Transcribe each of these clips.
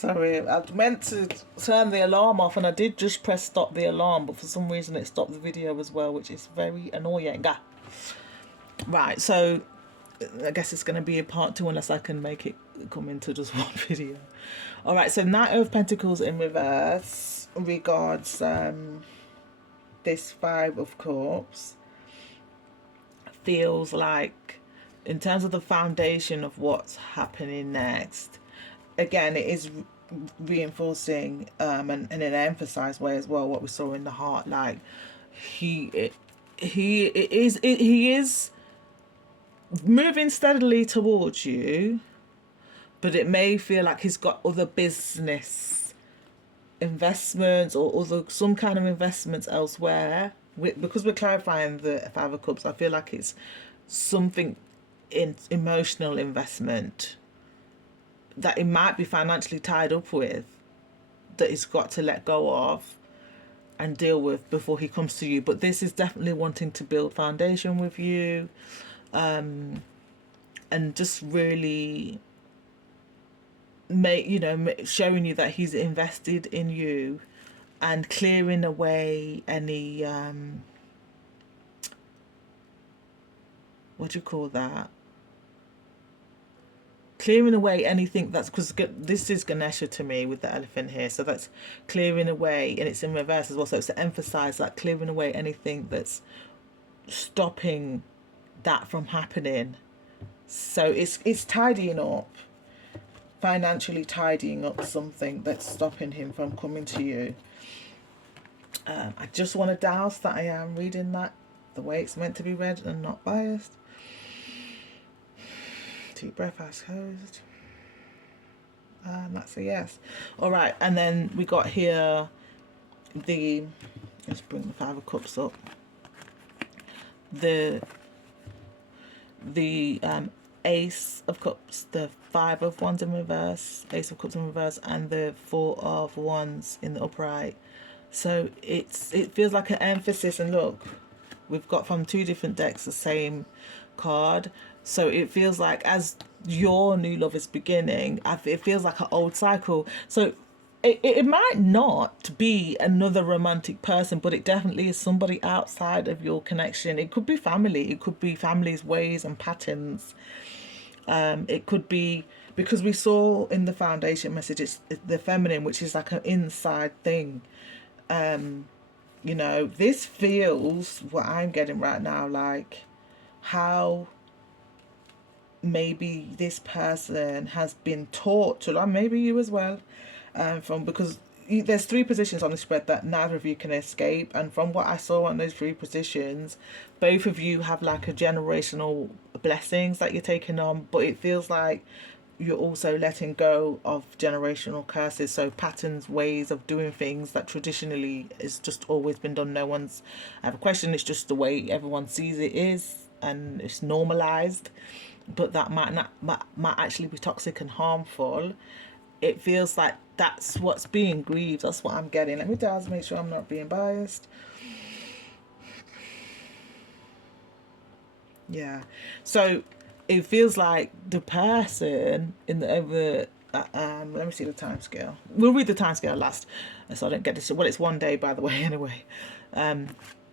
Sorry, I meant to turn the alarm off and I did just press stop the alarm, but for some reason it stopped the video as well, which is very annoying. Right, so I guess it's going to be a part two unless I can make it come into just one video. All right, so Knight of Pentacles in reverse regards this Five of Cups. Feels like, in terms of the foundation of what's happening next, again, it is reinforcing and in an emphasized way as well what we saw in the heart. Like he is moving steadily towards you, but it may feel like he's got other business investments or other some kind of investments elsewhere. Because we're clarifying the Five of Cups, I feel like it's something in emotional investment that he might be financially tied up with, that he's got to let go of and deal with before he comes to you. But this is definitely wanting to build foundation with you, and just really showing you that he's invested in you and clearing away any what do you call that, clearing away anything that's, because this is Ganesha to me with the elephant here, so that's clearing away, and it's in reverse as well, so it's to emphasize that, clearing away anything that's stopping that from happening. So it's tidying up, financially tidying up something that's stopping him from coming to you. I just want to douse that I am reading that the way it's meant to be read and not biased. Deep breath, eyes closed. And that's a yes. All right, and then we got here let's bring the Five of Cups up. The Ace of Cups, the Five of Wands in reverse, Ace of Cups in reverse, and the Four of Wands in the upright. So it feels like an emphasis, and look, we've got from two different decks the same card. So it feels like as your new love is beginning, it feels like an old cycle. So it might not be another romantic person, but it definitely is somebody outside of your connection. It could be family. It could be family's ways and patterns. It could be, because we saw in the foundation message, it's the feminine, which is like an inside thing. This feels, what I'm getting right now, like how maybe this person has been taught to, and maybe you as well, because there's three positions on the spread that neither of you can escape, and from what I saw on those three positions, both of you have like a generational blessings that you're taking on, but it feels like you're also letting go of generational curses, so patterns, ways of doing things that traditionally has just always been done. No one's ever questioned, it's just the way everyone sees it is, and it's normalized, but that might actually be toxic and harmful. It feels like that's what's being grieved. That's what I'm getting. Let me just make sure I'm not being biased. Yeah. So it feels like the person in the over. Let me see the time scale. We'll read the time scale last, so I don't get this. Well, it's 1 day, by the way. Anyway,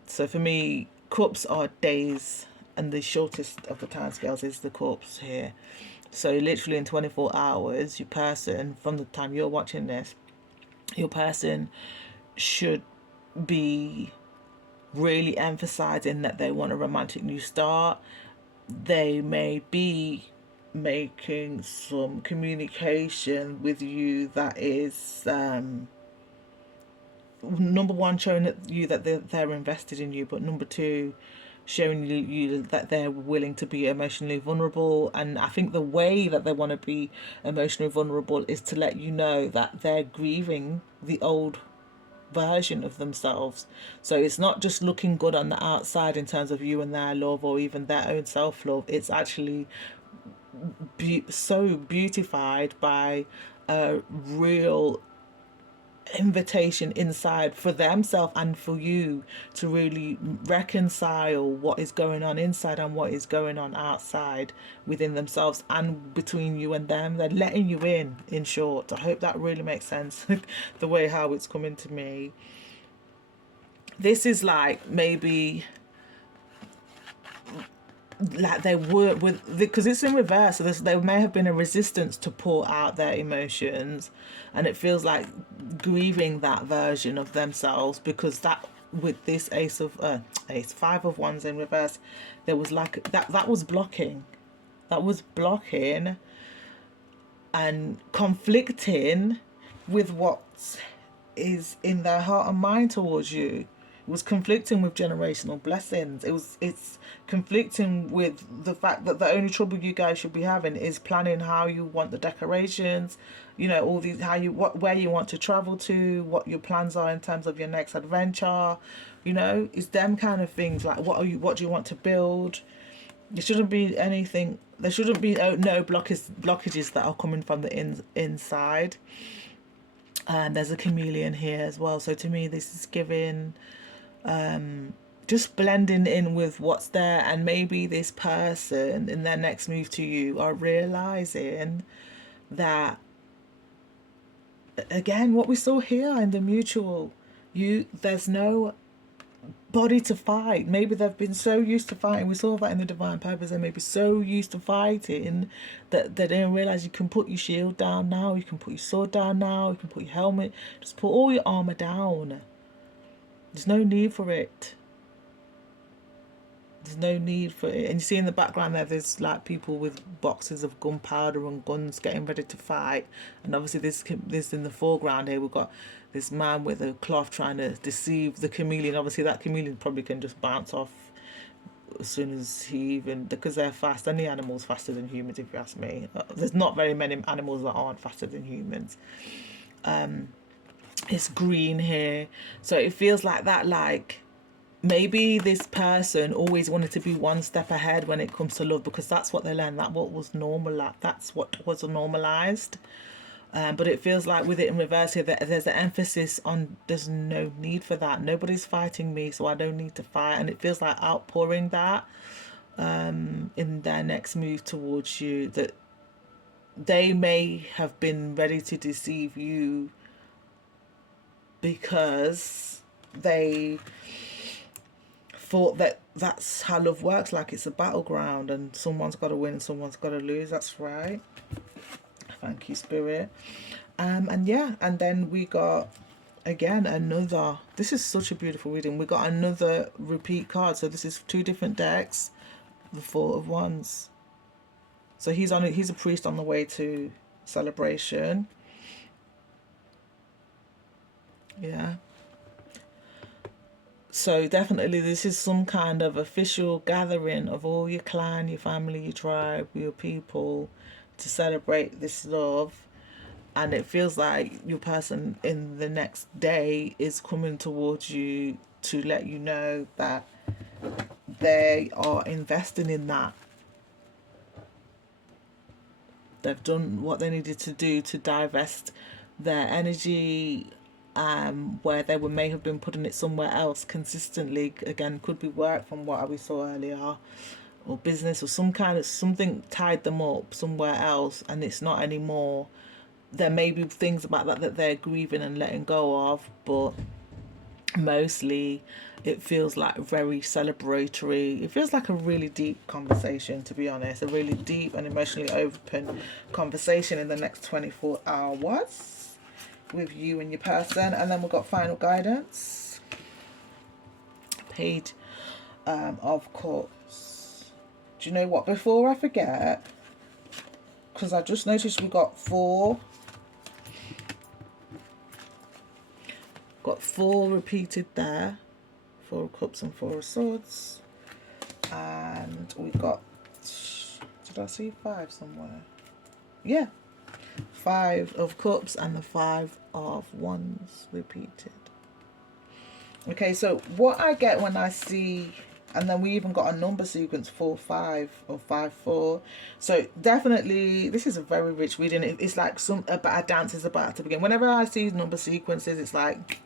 so for me, cups are days, and the shortest of the time scales is the cups here. So literally in 24 hours, your person, from the time you're watching this, your person should be really emphasizing that they want a romantic new start. They may be making some communication with you that is number one, showing you that they're invested in you, but number two, showing you that they're willing to be emotionally vulnerable. And I think the way that they want to be emotionally vulnerable is to let you know that they're grieving the old version of themselves. So it's not just looking good on the outside in terms of you and their love or even their own self-love. It's actually so beautified by a real invitation inside for themselves and for you to really reconcile what is going on inside and what is going on outside within themselves and between you and them. They're letting you in short. I hope that really makes sense, the way how it's coming to me. This is like maybe like they were with, because it's in reverse, so there may have been a resistance to pour out their emotions, and it feels like grieving that version of themselves, because that with this ace 5 of wands in reverse, there was like that was blocking, and conflicting with what is in their heart and mind towards you. It was conflicting with generational blessings. It's conflicting with the fact that the only trouble you guys should be having is planning how you want the decorations, all these, where you want to travel to, what your plans are in terms of your next adventure. It's them kind of things, like what do you want to build. There shouldn't be anything, there shouldn't be no blockages that are coming from the inside. And there's a chameleon here as well, so to me this is giving just blending in with what's there. And maybe this person in their next move to you are realizing that, again, what we saw here in the mutual, there's no body to fight. Maybe they've been so used to fighting. We saw that in the divine purpose. They may be so used to fighting that they didn't realize you can put your shield down now, you can put your sword down now, you can put your helmet, just put all your armor down. There's no need for it. There's no need for it. And you see in the background there's like people with boxes of gunpowder and guns getting ready to fight. And obviously this in the foreground here, we've got this man with a cloth trying to deceive the chameleon. Obviously that chameleon probably can just bounce off as soon as because they're fast. Any animal's faster than humans, if you ask me. There's not very many animals that aren't faster than humans. It's green here, so it feels like that, like maybe this person always wanted to be one step ahead when it comes to love, because that's what they learned, that what was normal, like that's what was normalized. But it feels like with it in reverse here, that there's an emphasis on there's no need for that. Nobody's fighting me, so I don't need to fight. And it feels like outpouring that in their next move towards you, that they may have been ready to deceive you because they thought that that's how love works, like it's a battleground and someone's got to win and someone's got to lose. That's right. Thank you, Spirit. And yeah, and then we got again another, this is such a beautiful reading, we got another repeat card. So this is 2 different decks, the 4 of Wands. So he's a priest on the way to celebration. Yeah. So definitely this is some kind of official gathering of all your clan, your family, your tribe, your people to celebrate this love. And it feels like your person in the next day is coming towards you to let you know that they are investing in that. They've done what they needed to do to divest their energy where they may have been putting it somewhere else consistently. Again, could be work from what we saw earlier, or business, or something tied them up somewhere else, and it's not anymore. There may be things about that they're grieving and letting go of, but mostly it feels like very celebratory. It feels like a really deep conversation, to be honest, a really deep and emotionally open conversation in the next 24 hours with you and your person. And then we've got final guidance, Page of Cups. Do you know what, before I forget, because I just noticed we got 4 repeated there, 4 of Cups and 4 of Swords, and we got, did I see 5 somewhere? Yeah, 5 of Cups and the 5 of Wands repeated. Okay, so what I get when I see And then we even got a number sequence 4-5 or 5-4. So definitely, this is a very rich reading. It's like some about a dance is about to begin. Whenever I see number sequences, it's like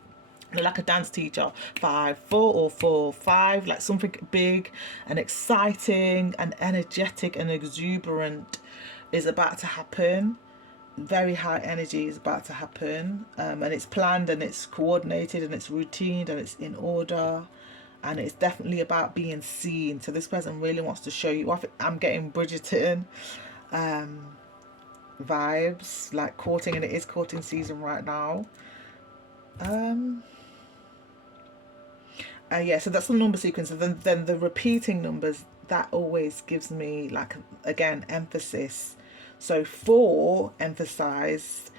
they're like a dance teacher. 5-4 or 4-5, like something big and exciting and energetic and exuberant is about to happen. Very high energy is about to happen, and it's planned and it's coordinated and it's routine and it's in order, and it's definitely about being seen. So this person really wants to show you off. I'm getting Bridgerton vibes, like courting, and it is courting season right now. Yeah, so that's the number sequence. And then the repeating numbers, that always gives me, like, again, emphasis. So 4 emphasized,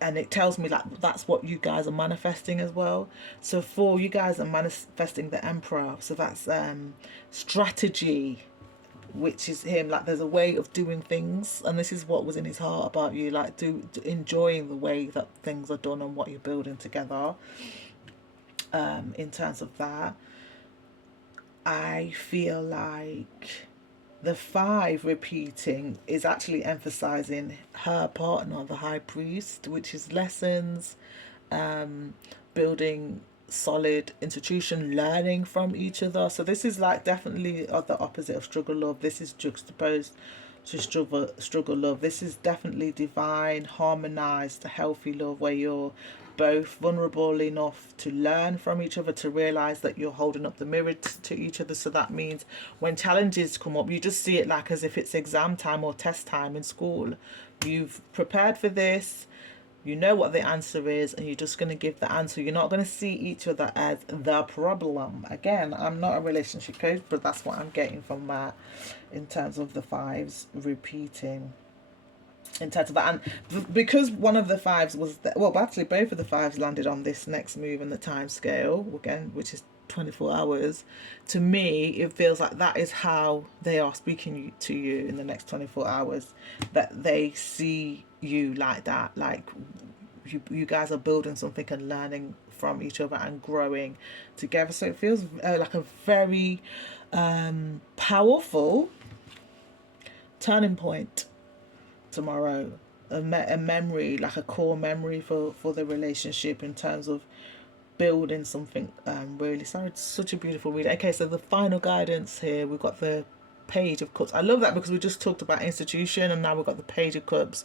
and it tells me like that's what you guys are manifesting as well. So 4, you guys are manifesting the Emperor. So that's strategy, which is him, like there's a way of doing things, and this is what was in his heart about you, like enjoying the way that things are done and what you're building together. In terms of that, I feel like the 5 repeating is actually emphasizing her partner, the high priest, which is lessons, building solid institution, learning from each other. So this is like definitely the opposite of struggle love. This is juxtaposed to struggle love. This is definitely divine, harmonized, healthy love, where you're both vulnerable enough to learn from each other, to realize that you're holding up the mirror to each other. So that means when challenges come up, you just see it like as if it's exam time or test time in school. You've prepared for this, you know what the answer is, and you're just going to give the answer. You're not going to see each other as the problem. Again, I'm not a relationship coach, but that's what I'm getting from that in terms of the 5s repeating. In terms of that, and because one of the 5s was well, actually both of the 5s landed on this next move in the time scale again, which is 24 hours. To me, it feels like that is how they are speaking to you in the next 24 hours, that they see you like that, like you guys are building something and learning from each other and growing together. So it feels like a very powerful turning point tomorrow, a memory, like a core memory for the relationship in terms of building something really. Sorry, it's such a beautiful read. Okay, so the final guidance here, we've got the Page of Cups. I love that because we just talked about institution and now we've got the Page of Cups.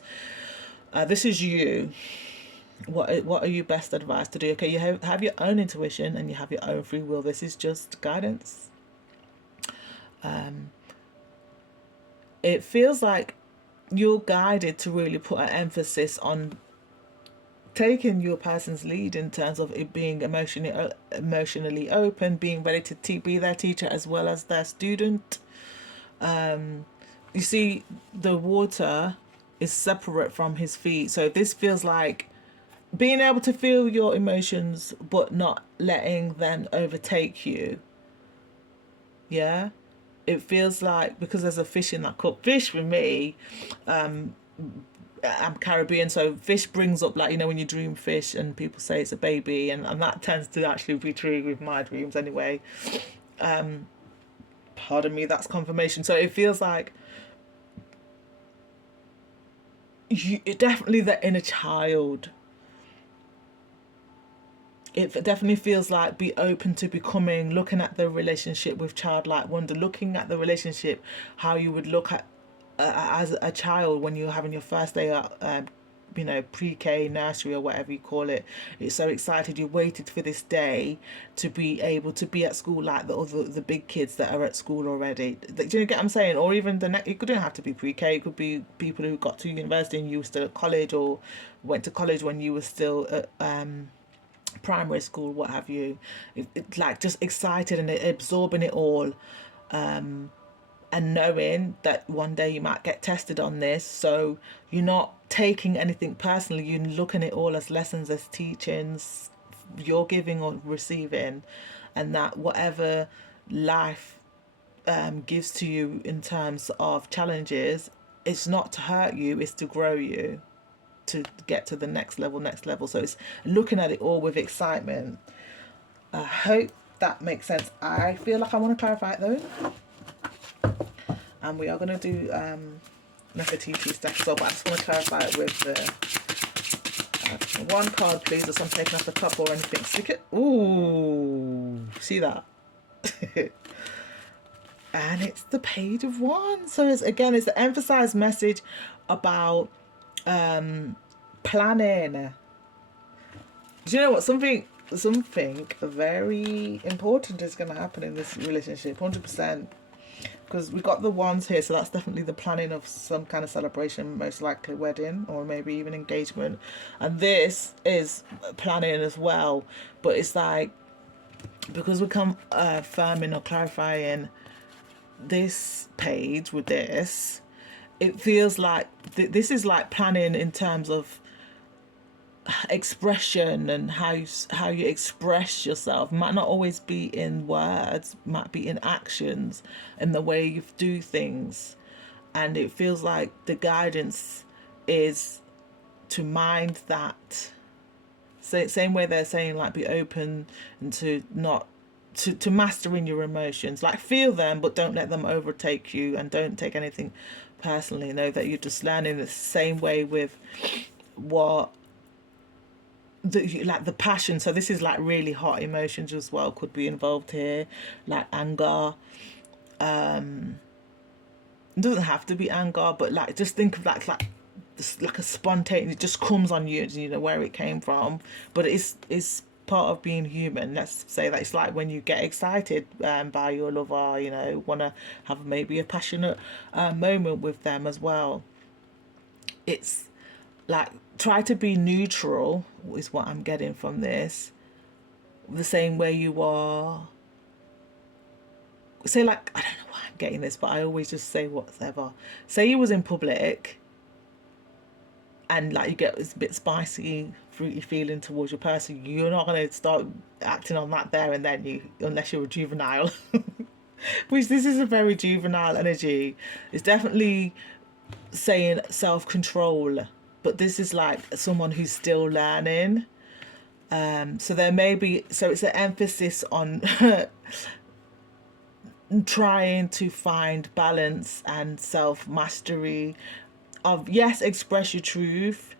This is you. What are you best advised to do? Okay, you have your own intuition and you have your own free will. This is just guidance. It feels like you're guided to really put an emphasis on taking your person's lead in terms of it being emotionally open, being ready to be their teacher as well as their student. You see, the water is separate from his feet, so this feels like being able to feel your emotions but not letting them overtake you. Yeah, it feels like, because there's a fish in that cup. Fish for me, I'm Caribbean, so fish brings up, like, you know, when you dream fish and people say it's a baby, and that tends to actually be true with my dreams anyway. Pardon me, that's confirmation. So it feels like definitely the inner child. It definitely feels like be open to becoming, looking at the relationship with childlike wonder, looking at the relationship how you would look at as a child when you're having your first day at pre-K, nursery, or whatever you call it. You're so excited, you waited for this day to be able to be at school like the big kids that are at school already. Do you get what I'm saying? Or even it couldn't have to be pre-K, it could be people who got to university and you were still at college, or went to college when you were still at primary school, what have you. Like just excited and absorbing it all, and knowing that one day you might get tested on this, so you're not taking anything personally, you're looking at it all as lessons, as teachings you're giving or receiving, and that whatever life gives to you in terms of challenges, it's not to hurt you, it's to grow you, to get to the next level. So it's looking at it all with excitement. I hope that makes sense. I feel like I want to clarify it though. And we are going to do another Pt2 stack as well, but I just want to clarify it with the one card, please, as I'm taking off the cup or anything. Stick it. Ooh, see that? And it's the Page of Wands. So it's, again, it's the emphasized message about planning. Do you know what? Something very important is going to happen in this relationship, 100%. Because we got the wands here, so that's definitely the planning of some kind of celebration, most likely wedding or maybe even engagement. And this is planning as well, but it's like, because we come affirming or clarifying this page with this, it feels like this is like planning in terms of expression and how you express yourself. Might not always be in words, might be in actions, in the way you do things. And it feels like the guidance is to mind that. So same way they're saying, like, be open and to not to mastering your emotions, like feel them but don't let them overtake you, and don't take anything personally. Know that you're just learning. The same way with what like the passion. So this is like really hot emotions as well, could be involved here, like anger. It doesn't have to be anger, but like just think of like just like a spontaneous, it just comes on you, you know where it came from, but it's part of being human. Let's say that it's like when you get excited by your lover, want to have maybe a passionate moment with them as well. It's like, try to be neutral is what I'm getting from this. The same way you are, say, like, I don't know why I'm getting this, but I always just say whatever. Say you was in public and like you get this bit spicy, fruity feeling towards your person, you're not going to start acting on that there and then, unless you're a juvenile. Which, this is a very juvenile energy. It's definitely saying self-control, but this is like someone who's still learning. So there may be, so it's an emphasis on trying to find balance and self-mastery of, yes, express your truth,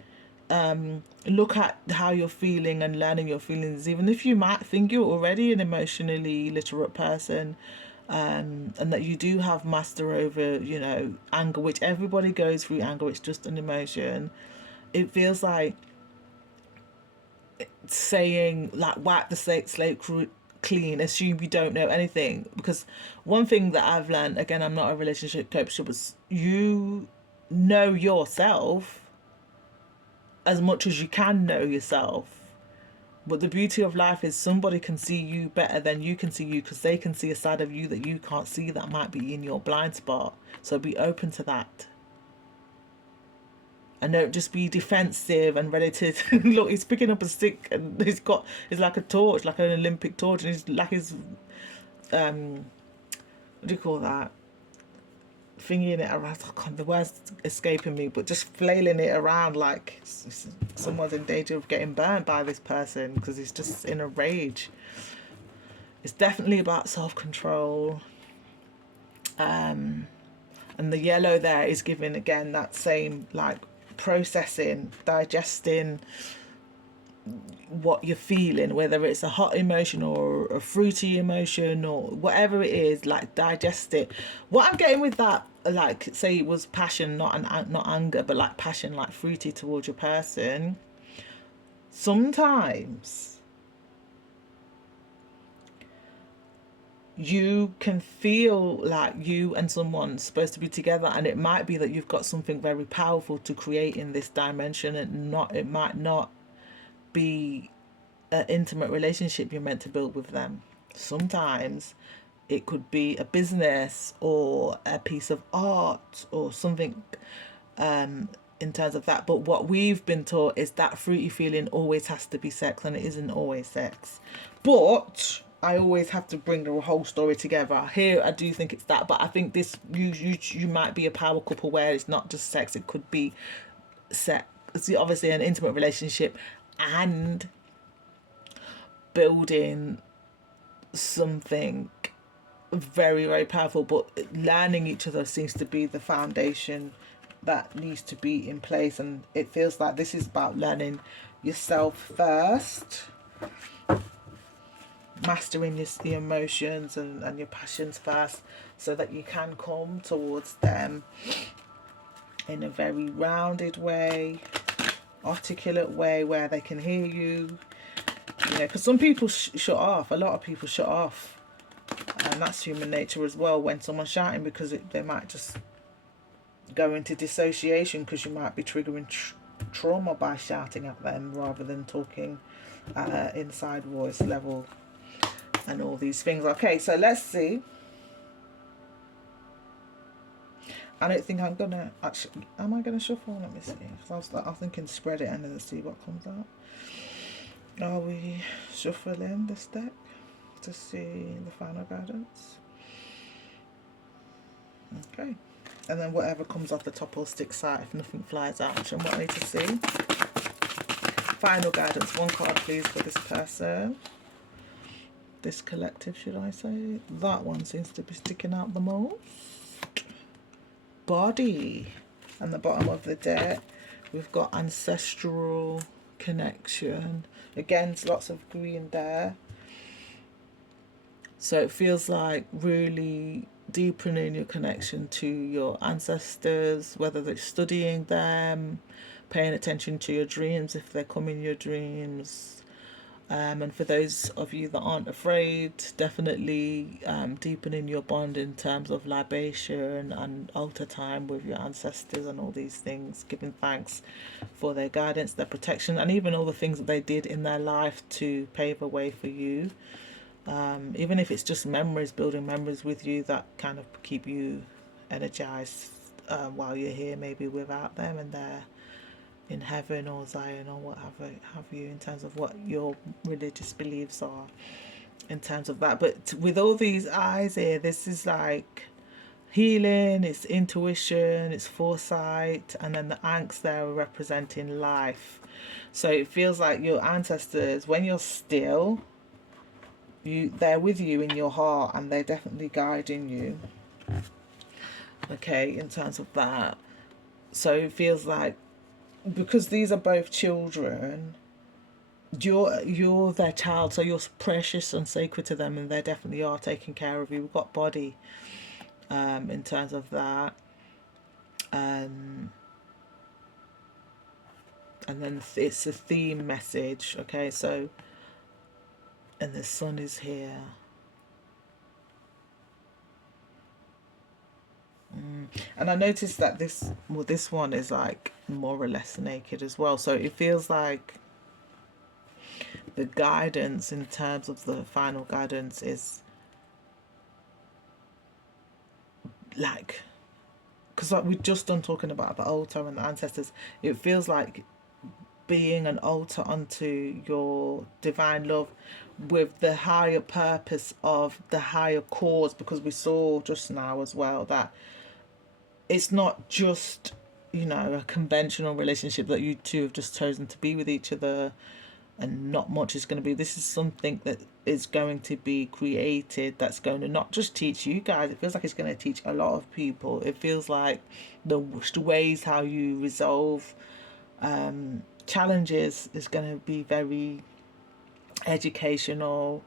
look at how you're feeling and learning your feelings, even if you might think you're already an emotionally literate person, and that you do have master over, anger, which everybody goes through anger. It's just an emotion. It feels like saying, like, wipe the slate clean, assume you don't know anything. Because one thing that I've learned, again, I'm not a relationship coach, was you know yourself as much as you can know yourself. But the beauty of life is somebody can see you better than you can see you, because they can see a side of you that you can't see, that might be in your blind spot. So be open to that. And don't just be defensive and ready to look, he's picking up a stick and it's like a torch, like an Olympic torch, and he's like his what do you call that, thingying it around. Oh God, the word's escaping me, but just flailing it around like someone's in danger of getting burned by this person because he's just in a rage. It's definitely about self-control. And the yellow there is giving, again, that same, like, processing, digesting what you're feeling, whether it's a hot emotion or a fruity emotion or whatever it is, like, digest it. What I'm getting with that, like, say it was passion, not anger, but like passion, like fruity towards your person. Sometimes you can feel like you and someone's supposed to be together, and it might be that you've got something very powerful to create in this dimension, and it might not be an intimate relationship you're meant to build with them. Sometimes it could be a business or a piece of art or something, in terms of that. But what we've been taught is that fruity feeling always has to be sex, and it isn't always sex. But I always have to bring the whole story together. Here, I do think it's that, but I think this, you might be a power couple where it's not just sex. It could be sex, obviously an intimate relationship, and building something very, very powerful, but learning each other seems to be the foundation that needs to be in place. And it feels like this is about learning yourself first, mastering your emotions and your passions first, so that you can come towards them in a very rounded way, articulate way, where they can hear you. You know, because some people shut off. A lot of people shut off, and that's human nature as well. When someone's shouting, because they might just go into dissociation, because you might be triggering trauma by shouting at them rather than talking at an inside voice level and all these things. Okay, so let's see. I don't think I'm gonna actually. Am I gonna shuffle? Let me see. Because I was thinking spread it and then see what comes out. Are we shuffling this deck to see the final guidance? Okay. And then whatever comes off the top will stick side if nothing flies out, which I'm wanting to see. Final guidance. One card, please, for this person. This collective, should I say. That one seems to be sticking out the most. Body. And the bottom of the deck, we've got ancestral connection. Again, lots of green there. So it feels like really deepening your connection to your ancestors, whether it's studying them, paying attention to your dreams if they come in your dreams. And for those of you that aren't afraid, definitely deepening your bond in terms of libation and altar time with your ancestors and all these things, giving thanks for their guidance, their protection, and even all the things that they did in their life to pave a way for you. Even if it's just memories, building memories with you that kind of keep you energized while you're here, maybe without them, and they're in heaven or Zion or what have you, in terms of what your religious beliefs are in terms of that. But with all these eyes here, this is like healing, it's intuition, it's foresight, and then the angst there are representing life. So it feels like your ancestors, when you're still, they're with you in your heart, and they're definitely guiding you. Okay, in terms of that. So it feels like, because these are both children, you're their child, so you're precious and sacred to them, and they definitely are taking care of you. We've got body in terms of that, and then it's a theme message. Okay, so, and the sun is here. And I noticed that this one is like more or less naked as well. So it feels like the guidance in terms of the final guidance is like, because like we've just done talking about the altar and the ancestors, it feels like being an altar unto your divine love with the higher purpose of the higher cause, because we saw just now as well that it's not just, a conventional relationship that you two have just chosen to be with each other and not much is going to be. This is something that is going to be created, that's going to not just teach you guys, it feels like it's going to teach a lot of people. It feels like the ways how you resolve challenges is going to be very educational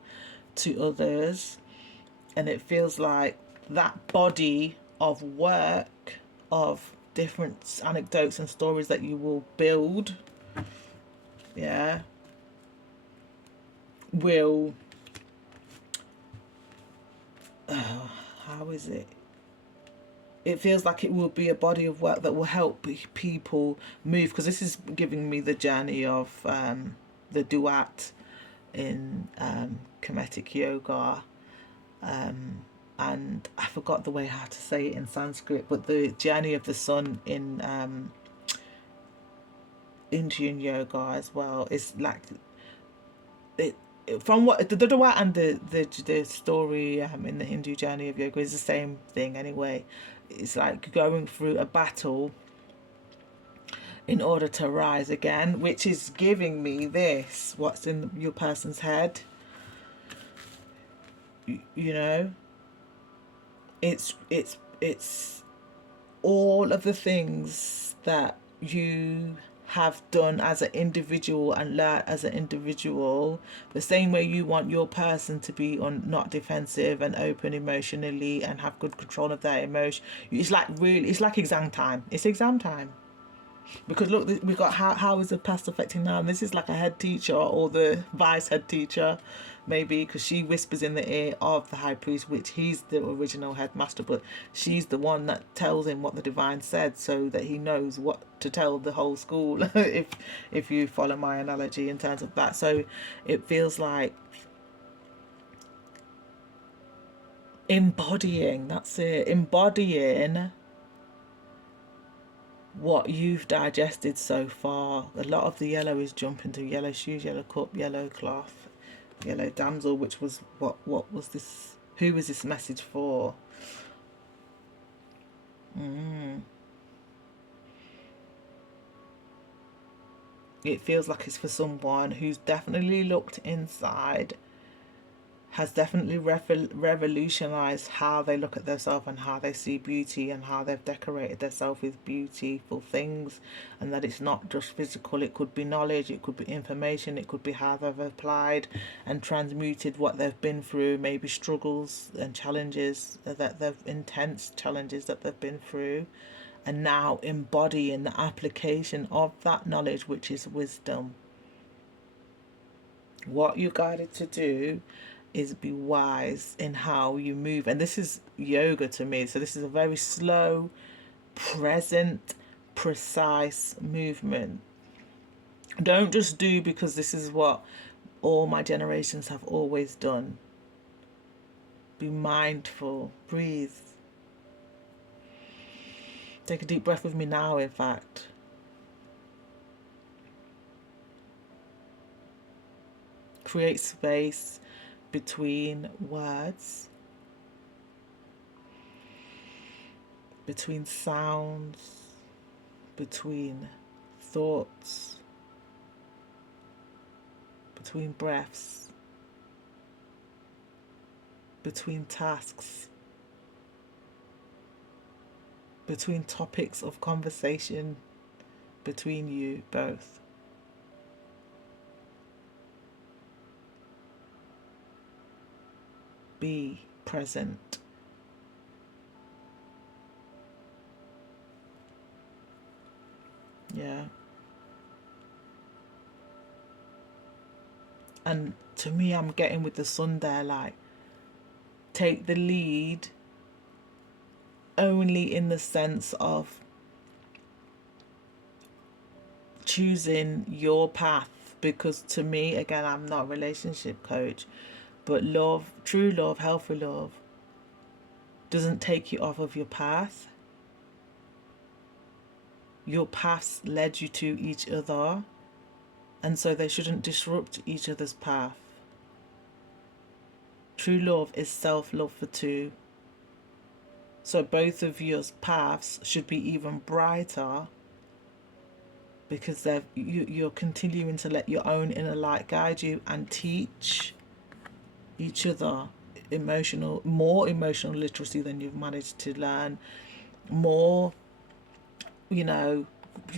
to others. And it feels like that body of work, of different anecdotes and stories that you will build, will how is it, it feels like it will be a body of work that will help people move, because this is giving me the journey of the duat in Kemetic yoga, and I forgot the way how to say it in Sanskrit, but the journey of the sun in Indian yoga as well is like it. From what the duat and the story in the Hindu journey of yoga is the same thing anyway. It's like going through a battle in order to rise again, which is giving me this, what's in your person's head. you know, it's all of the things that you have done as an individual and learned as an individual, the same way you want your person to be on not defensive and open emotionally and have good control of their emotion. It's like really, it's like exam time. It's exam time. Because look, we've got how is the past affecting now? And this is like a head teacher or the vice head teacher, maybe, because she whispers in the ear of the high priest, which he's the original headmaster, but she's the one that tells him what the divine said, so that he knows what to tell the whole school. If you follow my analogy in terms of that, so it feels like embodying. That's it, embodying what you've digested so far. A lot of the yellow is jumping to yellow shoes, yellow cup, yellow cloth, yellow damsel, which was what was this, who was this message for? It feels like it's for someone who's definitely looked inside, has definitely revolutionized how they look at themselves and how they see beauty, and how they've decorated themselves with beautiful things, and that it's not just physical. It could be knowledge, it could be information, it could be how they've applied and transmuted what they've been through, maybe struggles and challenges that they've, intense challenges that they've been through, and now embodying the application of that knowledge, which is wisdom. What you're guided to do is be wise in how you move. And this is yoga to me. So this is a very slow, present, precise movement. Don't just do because this is what all my generations have always done. Be mindful, breathe. Take a deep breath with me now, in fact. Create space between words, between sounds, between thoughts, between breaths, between tasks, between topics of conversation between you both. Be present. Yeah. And to me, I'm getting with the sun there, like, take the lead only in the sense of choosing your path. Because to me, again, I'm not a relationship coach, but love, true love, healthy love, doesn't take you off of your path. Your paths led you to each other, and so they shouldn't disrupt each other's path. True love is self-love for two. So both of your paths should be even brighter, because you're continuing to let your own inner light guide you and teach each other more emotional literacy than you've managed to learn, more,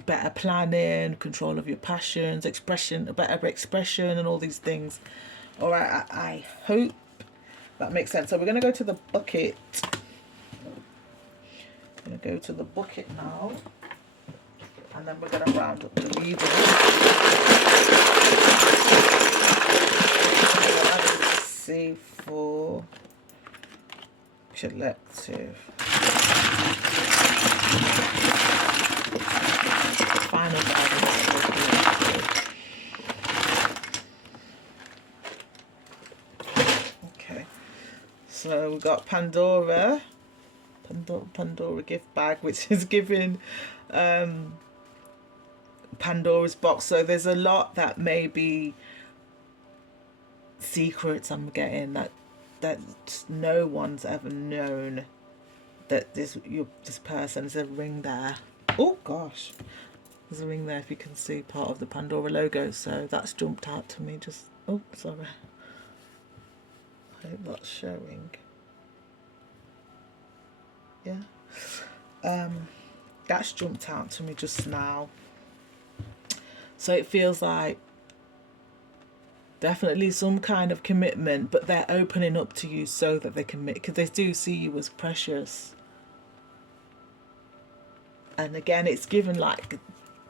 better planning, control of your passions, expression, a better expression, and all these things. All right, I hope that makes sense. So we're going to go to the bucket. I'm going to go to the bucket now, and then we're going to round up the reading. C4 collective. Final guidance. Okay, so we've got Pandora gift bag, which is giving Pandora's box. So there's a lot that may be secrets I'm getting that no one's ever known, that this person, there's a ring there. Oh gosh, there's a ring there, if you can see part of the Pandora logo. So that's jumped out to me. Just, oh, sorry. I hope that's showing. Yeah. That's jumped out to me just now. So it feels like definitely some kind of commitment, but they're opening up to you so that they can make, because they do see you as precious. And again, it's given like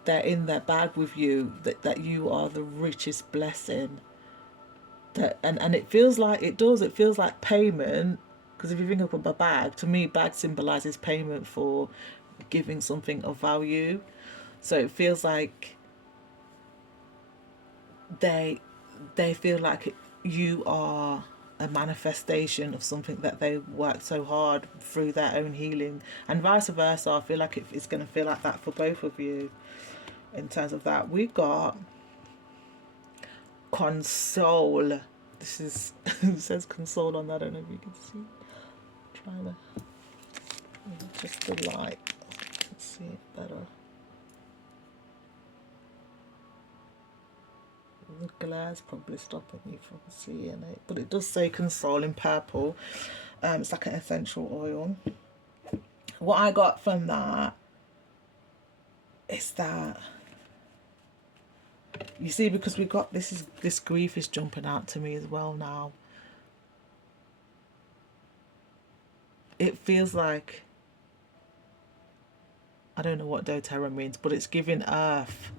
they're in their bag with you, that you are the richest blessing. That and it feels like it feels like payment, because if you think of a bag, to me bag symbolizes payment for giving something of value. So it feels like they they feel like you are a manifestation of something that they worked so hard through their own healing, and vice versa. I feel like it's going to feel like that for both of you. In terms of that, we got console. This is it says console on that. I don't know if you can see. Trying to just the light, I can see it better. The glare's probably stopping me from seeing it, but it does say console in purple. It's like an essential oil. What I got from that is that, you see, because we got this grief is jumping out to me as well now. It feels like, I don't know what doTERRA means, but it's giving earth.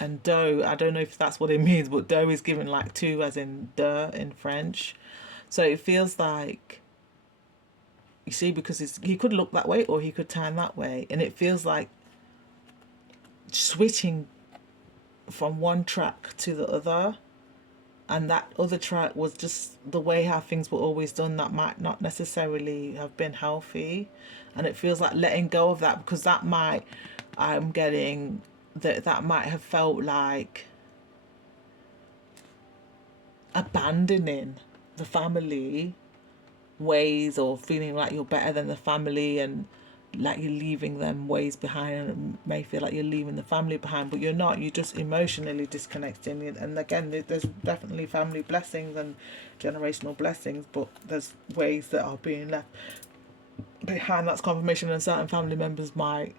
And do, I don't know if that's what it means, but do is given like two, as in de in French. So it feels like, you see, because he could look that way or he could turn that way, and it feels like switching from one track to the other, and that other track was just the way how things were always done, that might not necessarily have been healthy. And it feels like letting go of that, because that might, I'm getting that might have felt like abandoning the family ways, or feeling like you're better than the family, and like you're leaving them ways behind, and it may feel like you're leaving the family behind, but you're not. You're just emotionally disconnecting. And again, there's definitely family blessings and generational blessings, but there's ways that are being left behind. That's confirmation, and certain family members might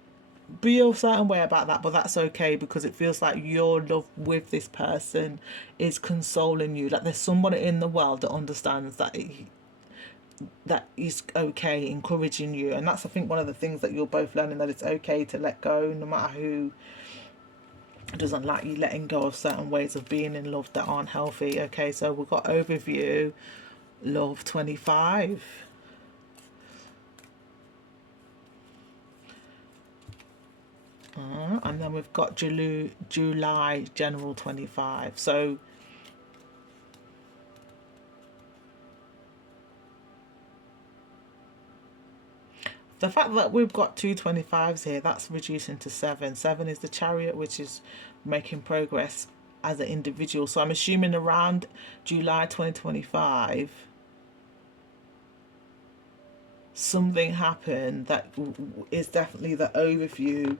be a certain way about that, but that's okay, because it feels like your love with this person is consoling you. Like there's someone in the world that understands that is okay, encouraging you. And that's, I think, one of the things that you're both learning, that it's okay to let go, no matter who doesn't like you, letting go of certain ways of being in love that aren't healthy. Okay, so we've got overview, love 25. And then we've got July general 25. So the fact that we've got two 25s here, that's reducing to 7. 7 is the Chariot, which is making progress as an individual. So I'm assuming around July 2025, something happened that is definitely the overview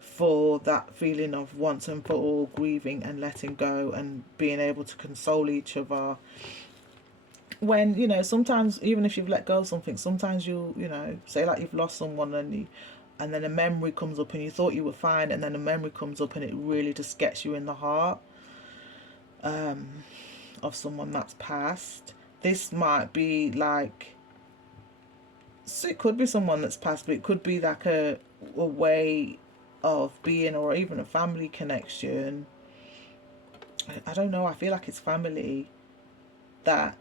for that feeling of once and for all grieving and letting go, and being able to console each other. When, sometimes even if you've let go of something, sometimes you'll, say like you've lost someone, and then a memory comes up and you thought you were fine, and then a memory comes up and it really just gets you in the heart, of someone that's passed. This might be like, so it could be someone that's passed, but it could be like a way of being, or even a family connection. I don't know, I feel like it's family, that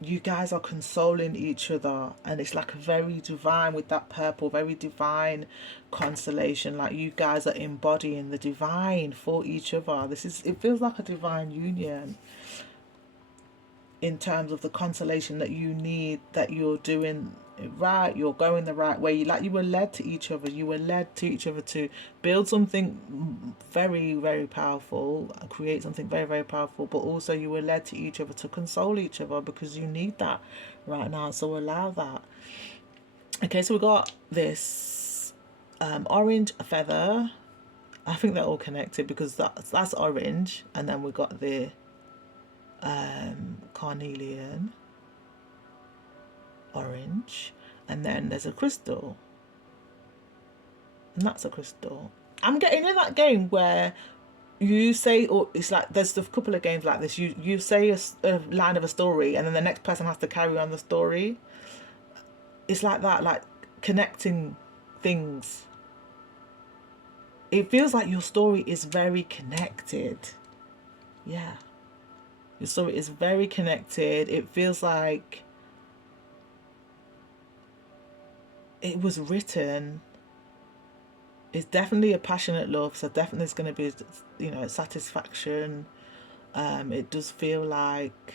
you guys are consoling each other, and it's like a very divine, with that purple, very divine consolation. Like you guys are embodying the divine for each other. It feels like a divine union, in terms of the consolation that you need, that you're doing it right, you're going the right way. You were led to each other. You were led to each other to build something very, very powerful, create something very, very powerful. But also, you were led to each other to console each other, because you need that right now. So allow that. Okay, so we got this orange feather, I think they're all connected, because that's orange, and then we got the carnelian, orange, and then there's a crystal, and that's a crystal. I'm getting in that game where you say, or it's like there's a couple of games like this. You say a line of a story, and then the next person has to carry on the story. It's like that, like connecting things. It feels like your story is very connected. Yeah, your story is very connected. It feels like it was written. It's definitely a passionate love, so definitely it's going to be, satisfaction. It does feel like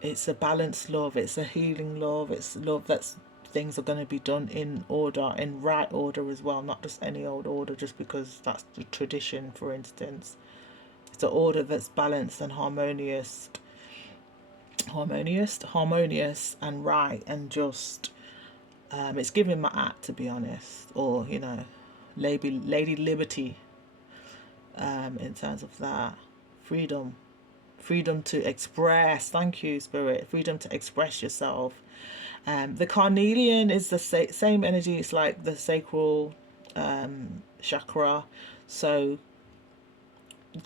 it's a balanced love, it's a healing love, it's love that's things are going to be done in order, in right order as well, not just any old order just because that's the tradition, for instance. It's an order that's balanced and harmonious and right and just. It's giving my act, to be honest, or Lady Liberty. In terms of that, freedom, freedom to express. Thank you, Spirit. Freedom to express yourself. The carnelian is the same energy. It's like the sacral chakra. So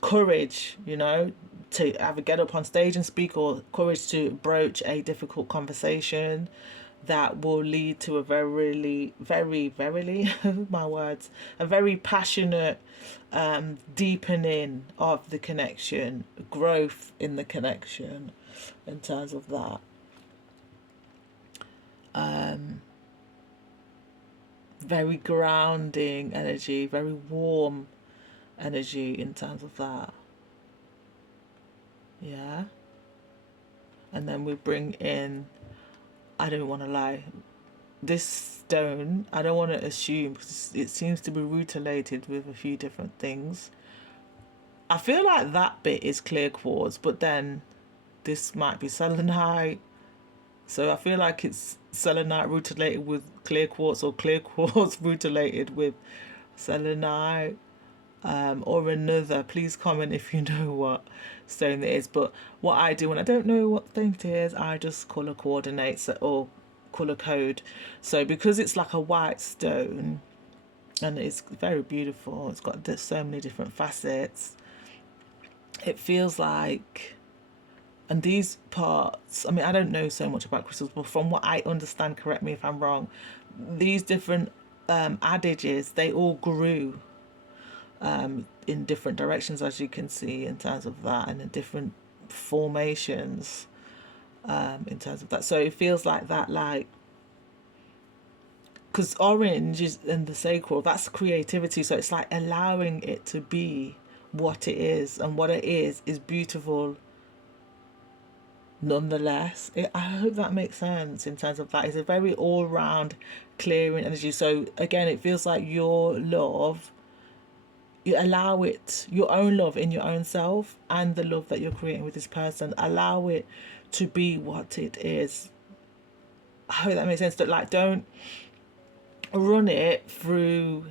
courage, to either get up on stage and speak, or courage to broach a difficult conversation that will lead to a very my words, a very passionate deepening of the connection, growth in the connection in terms of that. Very grounding energy, very warm energy in terms of that. Yeah. And then we bring in, I don't want to lie, this stone, I don't want to assume because it seems to be rutilated with a few different things. I feel like that bit is clear quartz, but then this might be selenite. So I feel like it's selenite rutilated with clear quartz, or clear quartz rutilated with selenite, or another. Please comment if you know what stone it is. But what I do when I don't know what thing it is, I just colour coordinate or colour code. So because it's like a white stone and it's very beautiful, it's got so many different facets, it feels like, and these parts, I mean, I don't know so much about crystals, but from what I understand, correct me if I'm wrong, these different adages, they all grew in different directions, as you can see, in terms of that, and in different formations in terms of that. So it feels like that, like, because orange is in the sacral, that's creativity. So it's like allowing it to be what it is, and what it is beautiful nonetheless. I hope that makes sense in terms of that. It's a very all-round clearing energy. So again, it feels like your love, you allow it, your own love in your own self, and the love that you're creating with this person, allow it to be what it is. I hope that makes sense. But like, don't run it through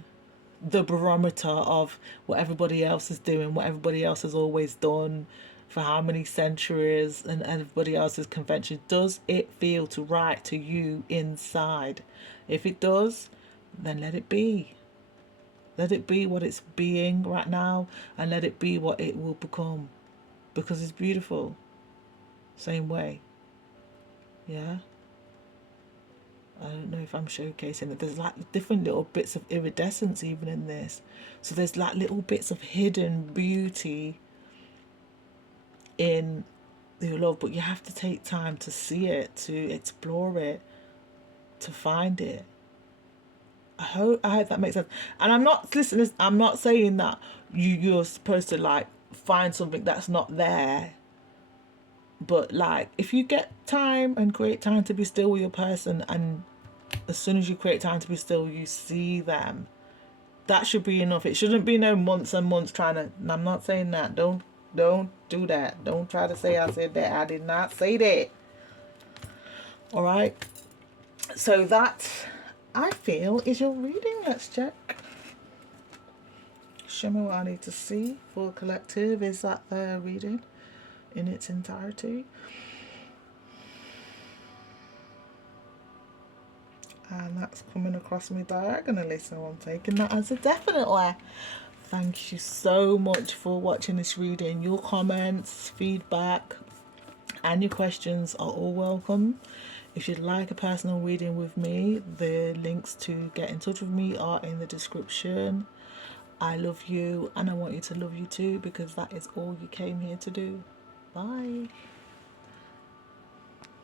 the barometer of what everybody else is doing, what everybody else has always done for how many centuries, and everybody else's convention. Does it feel to right to you inside? If it does, then let it be. Let it be what it's being right now, and let it be what it will become, because it's beautiful. Same way. Yeah. I don't know if I'm showcasing it. There's like different little bits of iridescence even in this. So there's like little bits of hidden beauty in your love, but you have to take time to see it, to explore it, to find it. I hope that makes sense. And I'm not, listeners, I'm not saying that you're supposed to like find something that's not there. But like, if you get time and create time to be still with your person, and as soon as you create time to be still, you see them, that should be enough. It shouldn't be no months and months trying to, and I'm not saying that. Don't do that. Don't try to say I said that. I did not say that. All right. So that, I feel, is your reading. Let's check. Show me what I need to see for collective. Is that the reading in its entirety? And that's coming across me diagonally, so I'm taking that as a definitely. Thank you so much for watching this reading. Your comments, feedback, and your questions are all welcome. If you'd like a personal reading with me, the links to get in touch with me are in the description. I love you, and I want you to love you too, because that is all you came here to do. Bye.